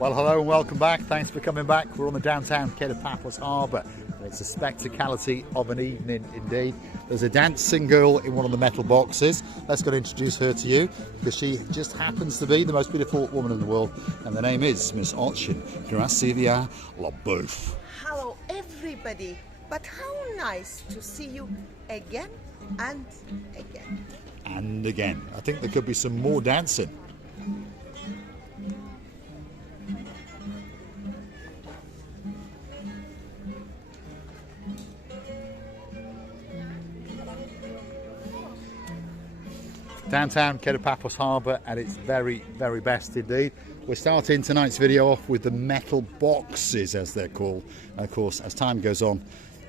Well, hello and welcome back. Thanks for coming back. We're on the downtown quay of Paphos Harbour, and it's a spectacality of an evening indeed. There's a dancing girl in one of the metal boxes. Let's go and introduce her to you, because she just happens to be the most beautiful woman in the world, and the name is Miss Ochin Gracivia Labouf. Hello, everybody. But how nice to see you again and again. And again. I think there could be some more dancing. Downtown quay of Paphos Harbour at its very, very best indeed. We're starting tonight's video off with the metal boxes, as they're called. And of course, as time goes on,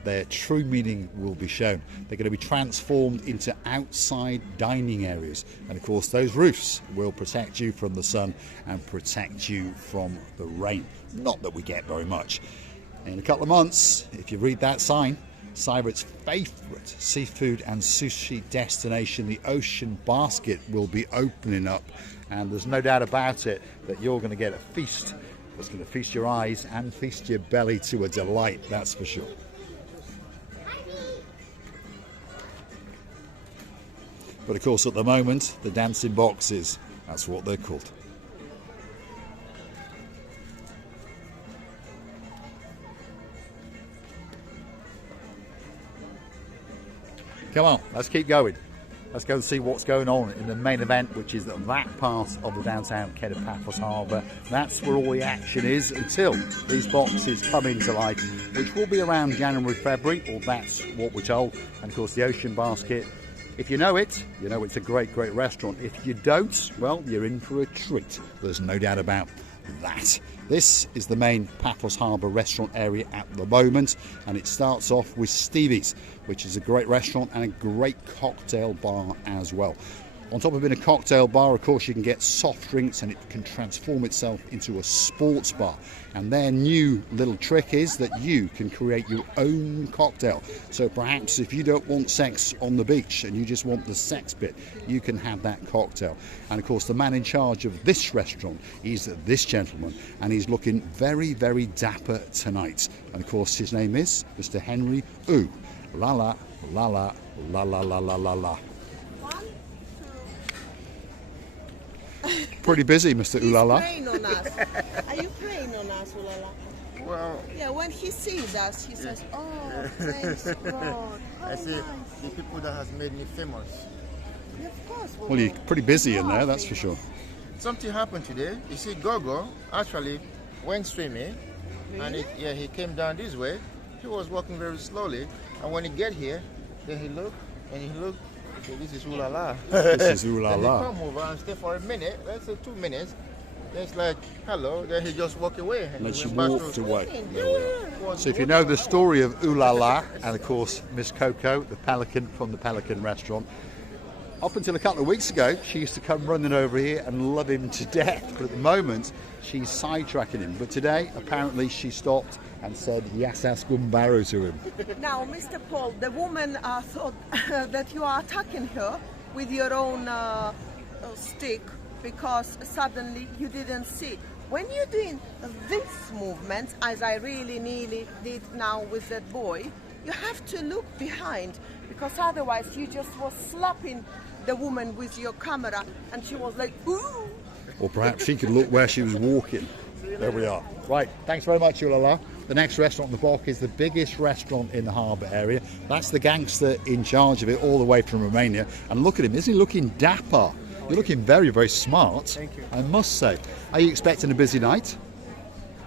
their true meaning will be shown. They're going to be transformed into outside dining areas. And of course, those roofs will protect you from the sun and protect you from the rain. Not that we get very much. In a couple of months, if you read that sign, Cyprus' favourite seafood and sushi destination, the Ocean Basket, will be opening up, and there's no doubt about it that you're going to get a feast that's going to feast your eyes and feast your belly to a delight, that's for sure. But of course, at the moment, the dancing boxes, that's what they're called. Come on, let's keep going. Let's go and see what's going on in the main event, which is that part of the downtown quay of Paphos Harbour. That's where all the action is until these boxes come into life, which will be around January, February, or that's what we're told. And of course, the Ocean Basket, if you know it's a great, great restaurant. If you don't, well, you're in for a treat. There's no doubt about that. This is the main Paphos Harbour restaurant area at the moment, and it starts off with Stevie's, which is a great restaurant and a great cocktail bar as well. On top of being a cocktail bar, of course, you can get soft drinks, and it can transform itself into a sports bar. And their new little trick is that you can create your own cocktail. So perhaps if you don't want sex on the beach and you just want the sex bit, you can have that cocktail. And of course, the man in charge of this restaurant is this gentleman, and he's looking very, very dapper tonight. And of course, his name is Mr. Henry Ooh. La la, la la, la la la la la la. Pretty busy, Mr. Ooh La La. He's praying on us. Are you praying on us, Ooh La La? Well, yeah, when he sees us, he says, oh, thanks God. I see the people that has made me famous. Yeah, of course. Well, you're pretty busy in there, that's for sure. Something happened today. You see, Gogo actually went swimming, Really? and he came down this way. He was walking very slowly, and when he get here, then he looked, and he looked. So this is Ooh La La. This is Ooh La Then La. he come over and stay for a minute. Let's say 2 minutes. Then it's like hello. Then he just walk away. And And he she went back walked to- away. Yeah. So if you know the story of Ooh La La, and of course Miss Coco, the pelican from the Pelican restaurant, up until a couple of weeks ago, she used to come running over here and love him to death. But at the moment, she's sidetracking him. But today, apparently, she stopped and said Yasas Gumbaro to him. Now, Mr. Paul, the woman thought that you are attacking her with your own stick because suddenly you didn't see. When you're doing this movement, as I really nearly did now with that boy, you have to look behind, because otherwise you just was slapping the woman with your camera and she was like, ooh. Or perhaps she could look where she was walking. There we are. Right, thanks very much, Ooh La La. The next restaurant on the block is the biggest restaurant in the harbour area. That's the gangster in charge of it, all the way from Romania. And look at him, isn't he looking dapper? You're looking very, very smart. Thank you. I must say. Are you expecting a busy night?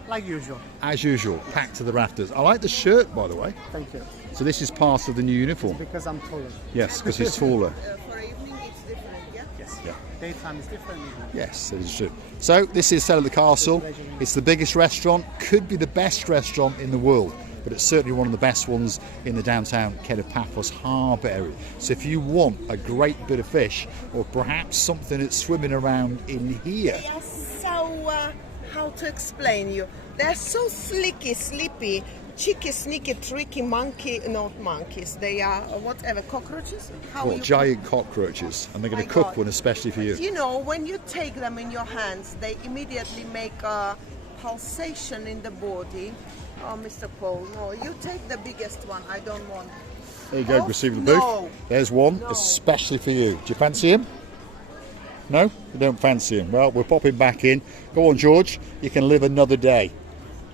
Like usual. As usual, packed to the rafters. I like the shirt, by the way. Thank you. So this is part of the new uniform. Because I'm taller. Yes, because he's taller. For evening it's different, yeah? Yes. Yeah. Daytime is different. Yes, it is true. So this is Cell at the Castle. It's the biggest restaurant, could be the best restaurant in the world, but it's certainly one of the best ones in the downtown quay of Paphos Harbour area. So if you want a great bit of fish, or perhaps something that's swimming around in here. Yes, so how to explain you? They're so slicky, sleepy, cheeky, sneaky, tricky monkey, not monkeys, they are whatever, cockroaches? How Well, you giant cockroaches, and they're going My to cook God. one especially for you. You know, when you take them in your hands, they immediately make pulsation in the body. Oh, Mr. Paul, no, you take the biggest one. I don't want. There you go, Oh, receive the booth. no. There's one, No. especially for you. Do you fancy him? No? You don't fancy him? Well, we're popping back in. Go on, George. You can live another day.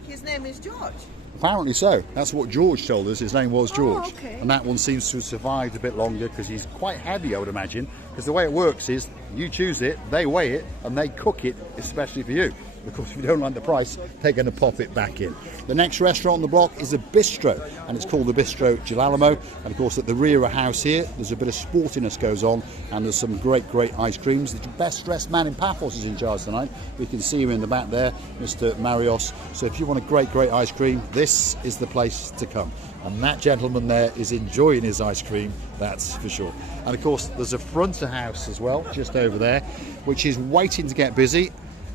His name is George. Apparently so. That's what George told us. His name was George. Oh, okay. And that one seems to have survived a bit longer because he's quite heavy, I would imagine. Because the way it works is you choose it, they weigh it, and they cook it especially for you. Of course, if you don't like the price, they're going to pop it back in. The next restaurant on the block is a bistro, and it's called the Bistro Girolamo. And of course, at the rear of the house here, there's a bit of sportiness goes on, and there's some great ice creams. The best dressed man in Paphos is in charge tonight. We can see him in the back there, Mr. Marios. So if you want a great ice cream, this is the place to come. And that gentleman there is enjoying his ice cream, that's for sure. And of course, there's a front of house as well, just over there, which is waiting to get busy.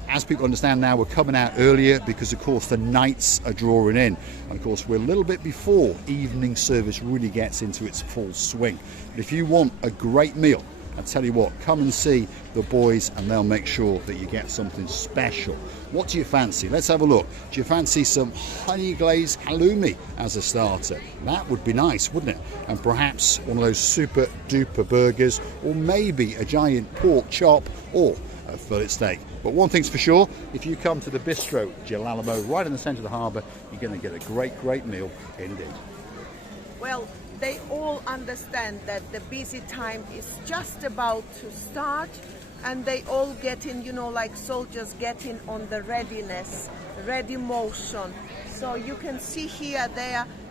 As people understand now, we're coming out earlier because, of course, the nights are drawing in. And, of course, we're a little bit before evening service really gets into its full swing. But if you want a great meal, I tell you what, come and see the boys and they'll make sure that you get something special. What do you fancy? Let's have a look. Do you fancy some honey glazed halloumi as a starter? That would be nice, wouldn't it? And perhaps one of those super duper burgers, or maybe a giant pork chop, or a fillet steak. But one thing's for sure, if you come to the Bistro Girolamo right in the centre of the harbour, you're going to get a great meal indeed. Well, they all understand that the busy time is just about to start, and they all get in, you know, like soldiers getting on the readiness, ready motion. So you can see here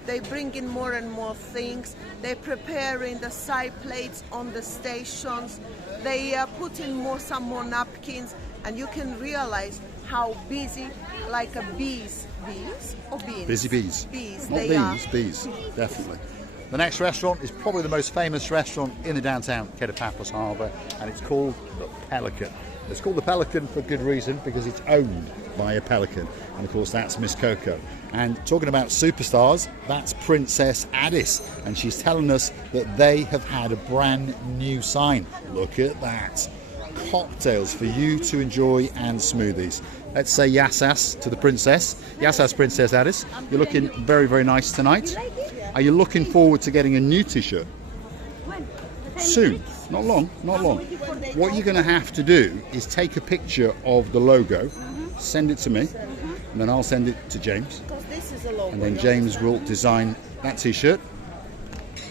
they bring in more and more things. They're preparing the side plates on the stations. They put in some more napkins, and you can realize how busy, like a bees or beans? Busy bees. Bees, Not they bees, are. bees, definitely. The next restaurant is probably the most famous restaurant in the downtown Paphos Harbour, and it's called the Pelican. It's called the Pelican for good reason, because it's owned by a pelican, and of course that's Miss Coco. And talking about superstars, that's Princess Addis, and she's telling us that they have had a brand new sign. Look at that. Cocktails for you to enjoy and smoothies. Let's say yassas to the princess. Yassas, Princess Addis. You're looking very nice tonight. Are you looking forward to getting a new t-shirt? Soon. Not long. What you're going to have to do is take a picture of the logo, send it to me, and then I'll send it to James. Because this is a logo. And then James will design that t-shirt.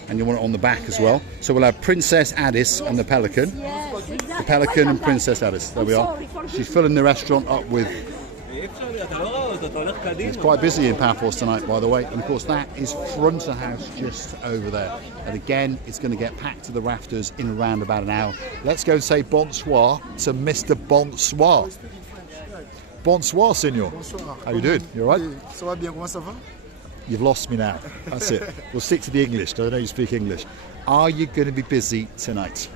And you want it on the back as well. So we'll have Princess Addis and the Pelican. Yes, exactly. The Pelican and Princess Addis. There we are. She's filling the restaurant up with... It's quite busy in Paphos tonight, by the way. And of course that is front of house just over there. And again, it's going to get packed to the rafters in around about an hour. Let's go and say bonsoir to Mr. Bonsoir. Bonsoir, senor. Bonsoir. How you doing? You all right? Ça va bien, comment ça va? You've lost me now. That's it. We'll stick to the English, because I know you speak English. Are you going to be busy tonight?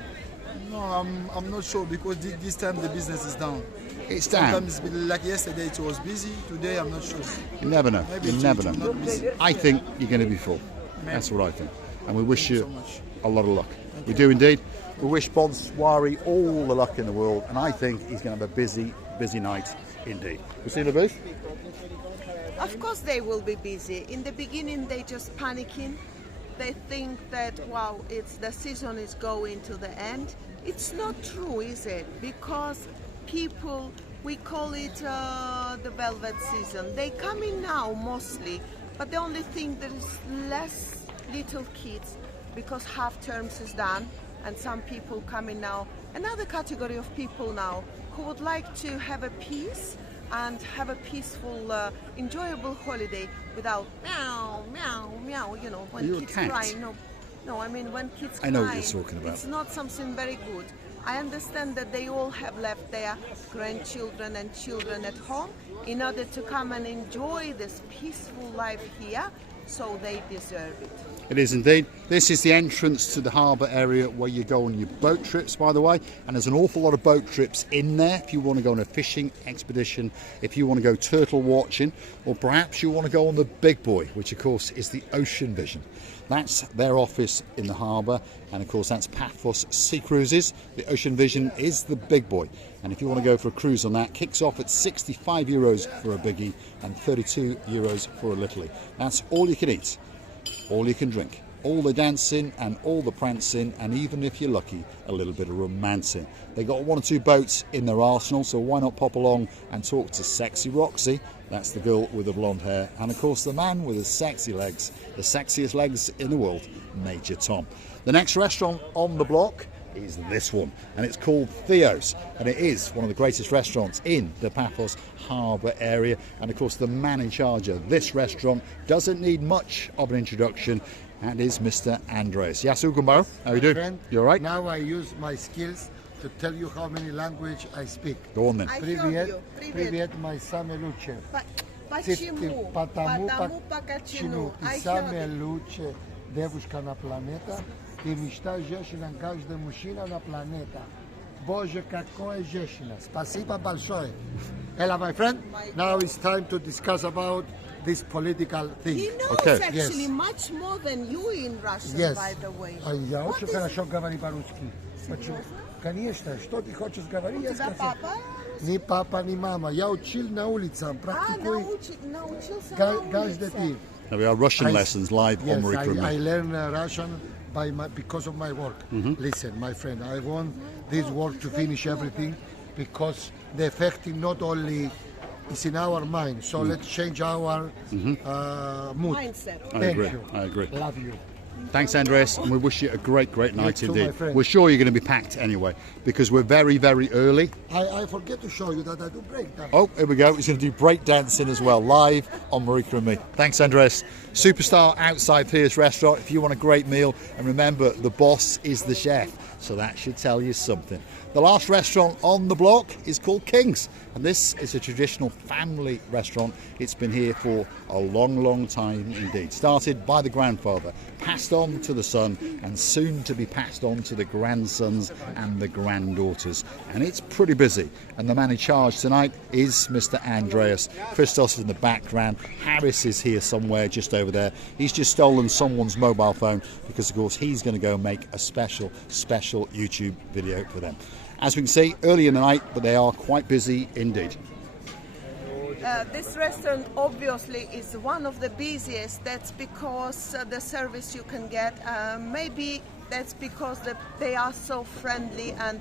No, I'm not sure, because this time the business is down. It's down. Sometimes it's been like yesterday it was busy, today I'm not sure. You never know. Maybe You it never will know. not busy. I think you're going to be full. That's what I think. And we wish you so much. a lot of luck. We do indeed. We wish Bonsoir all the luck in the world, and I think he's going to have a busy night indeed. We'll see you in the booth. Of course they will be busy. In the beginning they just panicking. They think that, wow, the season is going to the end. It's not true, is it? Because people, we call it the velvet season. They come in now mostly, but the only thing there is less little kids because half terms is done, and some people come in now. Another category of people now who would like to have a peace and have a peaceful, enjoyable holiday without meow, meow, meow, you know, when Are you a kids cat? cry. No, I mean when kids cry. I know what you're talking about. It's not something very good. I understand that they all have left their grandchildren and children at home in order to come and enjoy this peaceful life here. so they deserve it. It is indeed. This is the entrance to the harbour area where you go on your boat trips, by the way, and there's an awful lot of boat trips in there if you want to go on a fishing expedition, if you want to go turtle watching, or perhaps you want to go on the big boy, which of course is the Ocean Vision. That's their office in the harbour, and of course that's Paphos Sea Cruises. The Ocean Vision is the big boy, and if you want to go for a cruise on that, kicks off at 65 euros for a biggie and 32 euros for a littlie. That's all you can eat, all you can drink, all the dancing and all the prancing, and even if you're lucky, a little bit of romancing. They got 1 or 2 boats in their arsenal, so why not pop along and talk to Sexy Roxy? That's the girl with the blonde hair, and of course the man with the sexy legs, the sexiest legs in the world, Major Tom. The next restaurant on the block is this one, and it's called Theo's, and it is one of the greatest restaurants in the Paphos Harbour area, and of course the man in charge of this restaurant doesn't need much of an introduction, and is Mr. Andreas. Yasu Gumbo, how are you doing? Friend, You alright? Now I use my skills to tell you how many language I speak. Go on then. I Привет, heard you. привет, my самое лучшее. Почему? Потому Почему? ты I самая heard it. лучшая девушка на планете. Ты мечта женщина, каждый мужчина на планете. Боже, какая женщина. Спасибо большое. Hello, my friend. Now it's time to discuss about this political thing. He knows Okay. actually Yes. much more than you in Russian, Yes. by the way. Я What очень is- хорошо говорю по-русски. Почему? Конечно. Что ты хочешь говорить? Я У тебя скажу. папа? Ни папа, ни мама. Я учил на улице, практикую Научился на каждый улице. день. There we are, Russian I- lessons live on Yes, Marika and I Me. learn Russian because of my work. Listen, my friend, I want this work to finish everything because the effect not only is in our mind. So let's change our mood. Mindset. I Thank agree, you. I agree. Love you. Thanks, Andres, and we wish you a great, great night too, my indeed. friend. We're sure you're going to be packed anyway, because we're very, very early. I forget to show you that I do break dance. Oh, here we go. He's going to do break dancing as well, live on Marika and Me. Thanks, Andres. Superstar outside Pierce Restaurant if you want a great meal. And remember, the boss is the chef, so that should tell you something. The last restaurant on the block is called King's, and this is a traditional family restaurant. It's been here for a long, long time indeed. Started by the grandfather, passed on to the son, and soon to be passed on to the grandsons and the granddaughters. And it's pretty busy. And the man in charge tonight is Mr. Andreas. Christos in the background. Harris is here somewhere just over there. He's just stolen someone's mobile phone because, of course, he's going to go make a special YouTube video for them. As we can see, early in the night, but they are quite busy indeed. This restaurant obviously is one of the busiest. That's because the service you can get. Maybe that's because they are so friendly, and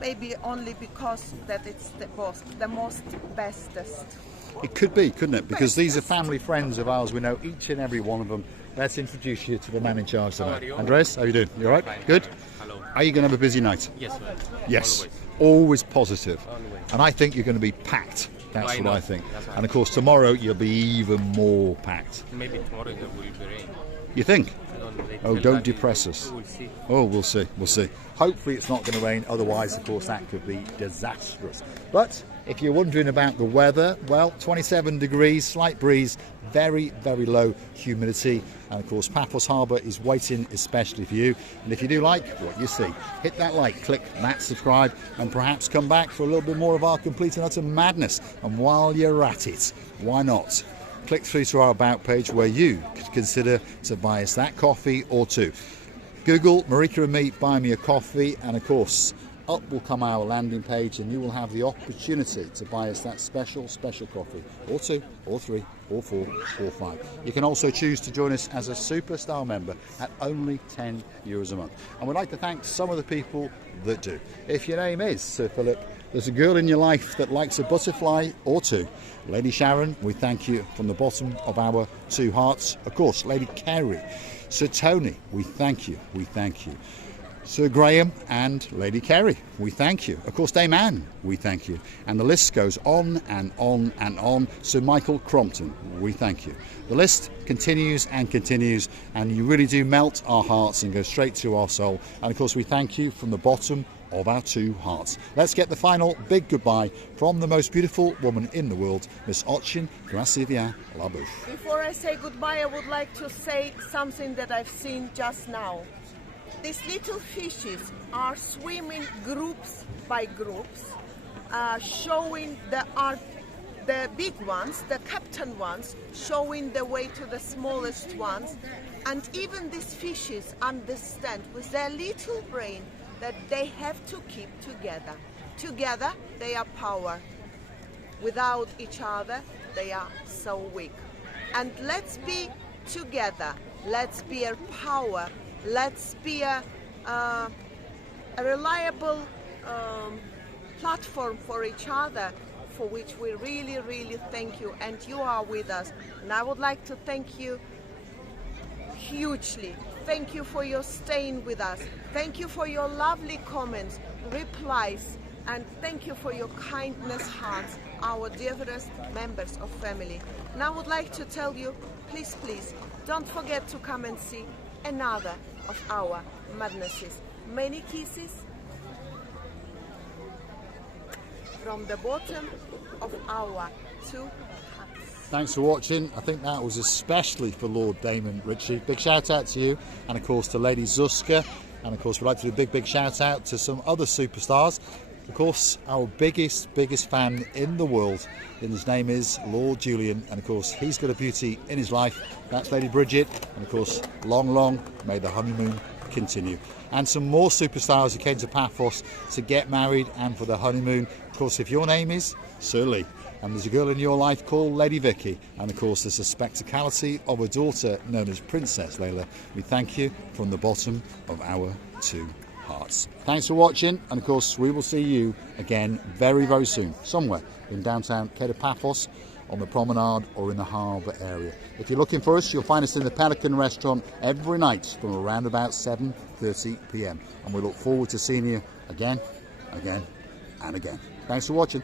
maybe only because that it's the most bestest. It could be, couldn't it? Because these are family friends of ours. We know each and every one of them. Let's introduce you to the man in charge tonight. Andres, how you doing? You all right? Good? Hello. Are you going to have a busy night? Yes, sir. Yes. Always positive. Always. And I think you're going to be packed. That's Why what not? I think. That's right. And of course, tomorrow you'll be even more packed. Maybe tomorrow there will be rain. You think? I don't know. They Oh, tell don't that depress us. We'll see. Oh, we'll see. We'll see. Hopefully it's not going to rain. Otherwise, of course, that could be disastrous. But if you're wondering about the weather, well, 27 degrees, slight breeze, very, very low humidity. And of course, Paphos Harbour is waiting especially for you. And if you do like what you see, hit that like, click that subscribe, and perhaps come back for a little bit more of our complete and utter madness. And while you're at it, why not? Click through to our About page where you could consider to buy us that coffee or two. Google Marika and Me, buy me a coffee, and of course, up will come our landing page and you will have the opportunity to buy us that special coffee, or two, or three, or four, or five. You can also choose to join us as a Superstar member at only €10 a month. And we'd like to thank some of the people that do. If your name is Sir Philip, there's a girl in your life that likes a butterfly or two. Lady Sharon, we thank you from the bottom of our two hearts. Of course, Lady Kerry. Sir Tony, we thank you, we thank you. Sir Graham and Lady Kerry, we thank you. Of course, Dame Anne, we thank you. And the list goes on and on and on. Sir Michael Crompton, we thank you. The list continues and continues, and you really do melt our hearts and go straight to our soul. And of course, we thank you from the bottom of our two hearts. Let's get the final big goodbye from the most beautiful woman in the world, Miss Ochin Gracivia Labush. Before I say goodbye, I would like to say something that I've seen just now. These little fishes are swimming groups by groups, showing the big ones, the captain ones, showing the way to the smallest ones. And even these fishes understand with their little brain that they have to keep together. Together, they are power. Without each other, they are so weak. And let's be together. Let's be a power. Let's be a reliable platform for each other, for which we really, really thank you. And you are with us. And I would like to thank you hugely. Thank you for your staying with us. Thank you for your lovely comments, replies, and thank you for your kindness hearts, our dearest members of family. And I would like to tell you, please, please, don't forget to come and see another of our madnesses. Many kisses from the bottom of our two hearts. Thanks for watching. I think that was especially for Lord Damon Ritchie. Big shout out to you, and of course to Lady Zuska, and of course we'd like to do a big shout out to some other superstars. Of course, our biggest fan in the world, and his name is Lord Julian, and of course he's got a beauty in his life. That's Lady Bridget, and of course long may the honeymoon continue. And some more superstars who came to Paphos to get married and for the honeymoon. Of course, if your name is Sir Lee, and there's a girl in your life called Lady Vicky, and of course there's the spectacality of a daughter known as Princess Layla, we thank you from the bottom of our two hearts. Thanks for watching, and of course we will see you again very soon, somewhere in downtown Paphos, on the promenade or in the harbour area. If you're looking for us, you'll find us in the Pelican restaurant every night from around about 7:30 p.m. and we look forward to seeing you again and again. Thanks for watching.